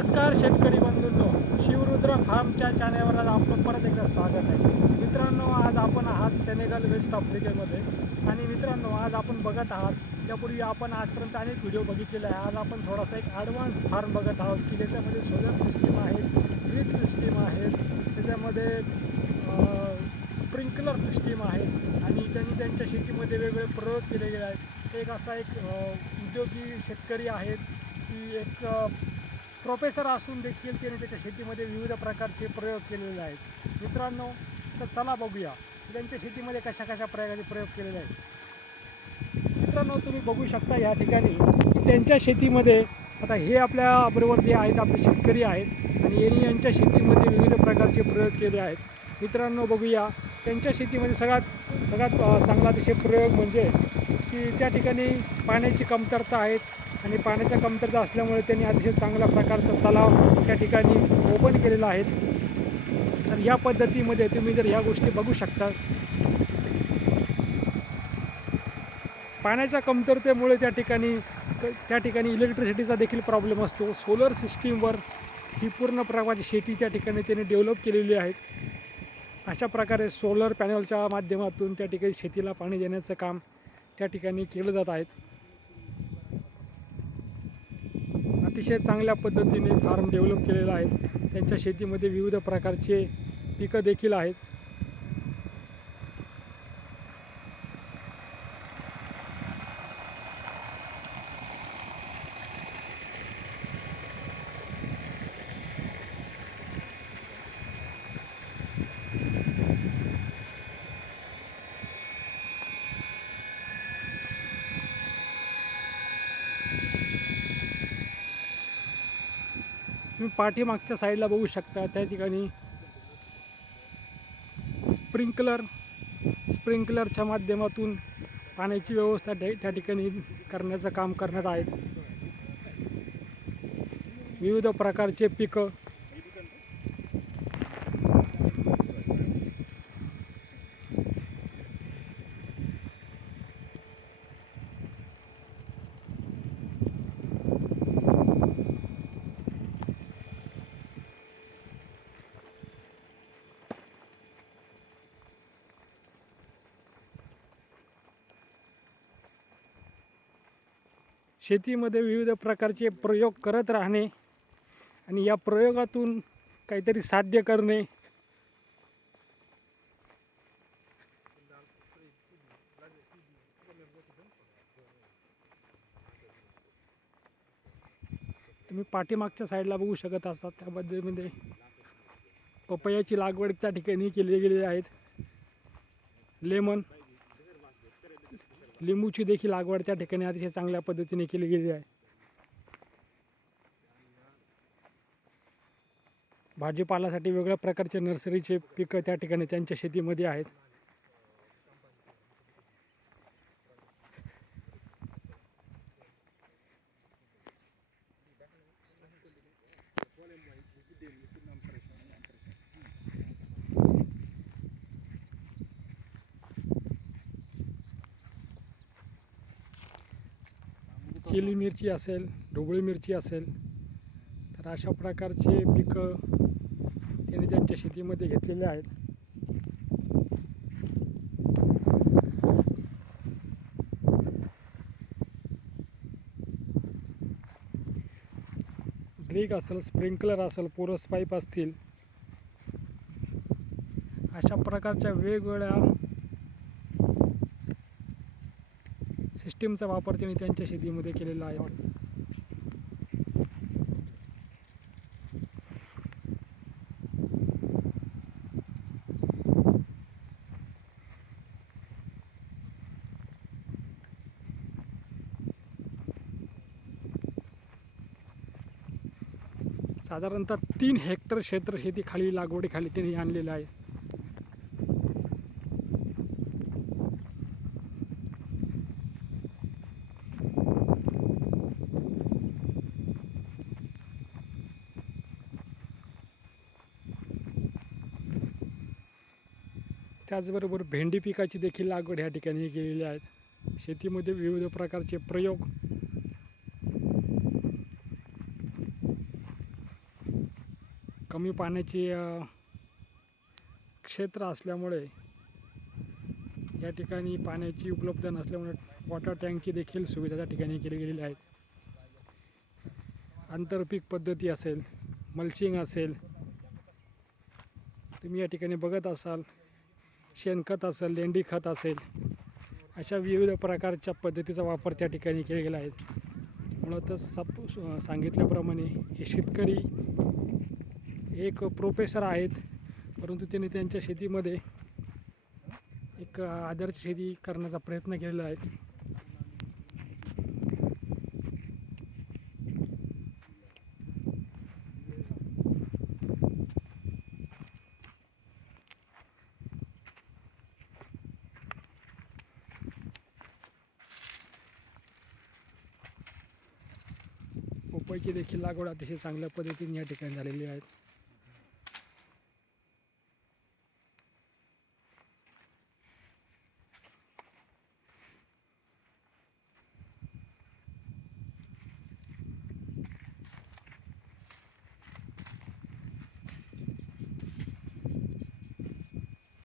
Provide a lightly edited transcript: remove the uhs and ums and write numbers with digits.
नमस्कार शेतकरी बंधूंनो, शिवरुद्र फार्मच्या चॅनलवर आज आपलं परत एकदा स्वागत आहे. मित्रांनो, आज आपण आहात सेनेगल वेस्ट आफ्रिकेमध्ये. आणि मित्रांनो, आज आपण बघत आहात, त्यापूर्वी आपण आजपर्यंत अनेक व्हिडिओ बघितलेले आहे. आज आपण थोडासा एक ॲडव्हान्स फार्म बघत आहोत की ज्याच्यामध्ये सोलर सिस्टीम आहे, ड्रीप सिस्टीम आहेत, त्याच्यामध्ये स्प्रिंकलर सिस्टीम आहे आणि त्यांनी त्यांच्या शेतीमध्ये वेगवेगळे प्रयोग केले गेले आहेत. एक असा एक उद्योगी शेतकरी आहेत की एक प्रोफेसर असून देखील त्याने त्याच्या शेतीमध्ये विविध प्रकारचे प्रयोग केलेले आहेत. मित्रांनो, तर चला बघूया त्यांच्या शेतीमध्ये कशा कशा प्रकारचे प्रयोग केलेले आहेत. मित्रांनो, तुम्ही बघू शकता या ठिकाणी की त्यांच्या शेतीमध्ये आता हे आपल्या बरोबर जे आहेत आपले शेतकरी आहेत आणि यांच्या शेतीमध्ये विविध प्रकारचे प्रयोग केले आहेत. मित्रांनो, बघूया त्यांच्या शेतीमध्ये सगळ्यात चांगला अतिशय प्रयोग म्हणजे की त्या ठिकाणी पाण्याची कमतरता आहेत आणि पाण्याच्या कमतरता असल्यामुळे त्यांनी अतिशय चांगल्या प्रकारचा तलाव त्या ठिकाणी ओपन केलेला आहे. तर या पद्धतीमध्ये तुम्ही जर ह्या गोष्टी बघू शकता, पाण्याच्या कमतरतेमुळे त्या ठिकाणी इलेक्ट्रिसिटीचा देखील प्रॉब्लेम असतो. सोलर सिस्टीमवर ही पूर्ण प्रकारची शेती त्या ठिकाणी त्यांनी डेव्हलप केलेली आहे. अशा प्रकारे सोलर पॅनलच्या माध्यमातून त्या ठिकाणी शेतीला पाणी देण्याचं काम त्या ठिकाणी केलं जात आहे. अतिशय चांगल्या पद्धतीने फार्म डेव्हलप केलेला आहे. त्यांच्या शेतीमध्ये विविध प्रकारचे पिकं देखील आहेत. तुम्ही पाठीमागच्या साईडला बघू शकता, त्या ठिकाणी स्प्रिंकलरच्या माध्यमातून पाण्याची व्यवस्था त्या ठिकाणी करण्याचं काम करण्यात आहे. विविध प्रकारचे पिकं शेतीमध्ये विविध प्रकारचे प्रयोग करत राहणे आणि या प्रयोगातून काहीतरी साध्य करणे तुम्ही पाठीमागच्या साईडला बघू शकत असतात. त्यामध्ये पपयाची लागवड त्या ठिकाणी केली गेलेली आहेत. लिंबूची देखील लागवड त्या ठिकाणी अतिशय चांगल्या पद्धतीने केली गेली आहे. भाजीपाल्यासाठी वेगळ्या प्रकारचे नर्सरीचे पिकं त्या ठिकाणी त्यांच्या शेतीमध्ये आहेत. चिली मिरची असेल, ढोबळी मिरची असेल, तर अशा प्रकारचे पिकं त्यांनी त्यांच्या शेतीमध्ये घेतलेले आहेत. ड्रिक असेल, स्प्रिंकलर असेल, पोरस पाईप असतील, अशा प्रकारच्या वेगवेगळ्या सिस्टीमचा वापर त्यांनी त्यांच्या शेतीमध्ये केलेला आहे. साधारणतः 3 हेक्टर क्षेत्र शेतीखाली लागवडीखाली त्यांनी आणलेलं आहे. त्याचबरोबर भेंडी पिकाची देखील लागवड ह्या ठिकाणी केलेली आहे. शेतीमध्ये विविध प्रकारचे प्रयोग कमी पाण्याची क्षेत्र असल्यामुळे या ठिकाणी पाण्याची उपलब्धता नसल्यामुळे वॉटर टँकची देखील सुविधा त्या ठिकाणी केली गेलेली आहे. आंतरपीक पद्धती असेल, मल्चिंग असेल, तुम्ही या ठिकाणी बघत असाल शेणखत असेल, लेंडी खत असेल, अशा विविध प्रकारच्या पद्धतीचा वापर त्या ठिकाणी केला गेला आहे. मुळातच सांगितल्याप्रमाणे हे शेतकरी एक प्रोफेसर आहेत, परंतु त्यांनी त्यांच्या शेतीमध्ये एक आदर्श शेती करण्याचा प्रयत्न केलेला आहे. पपईची देखील लागवड अतिशय चांगल्या पद्धतीने या ठिकाणी झालेली आहे.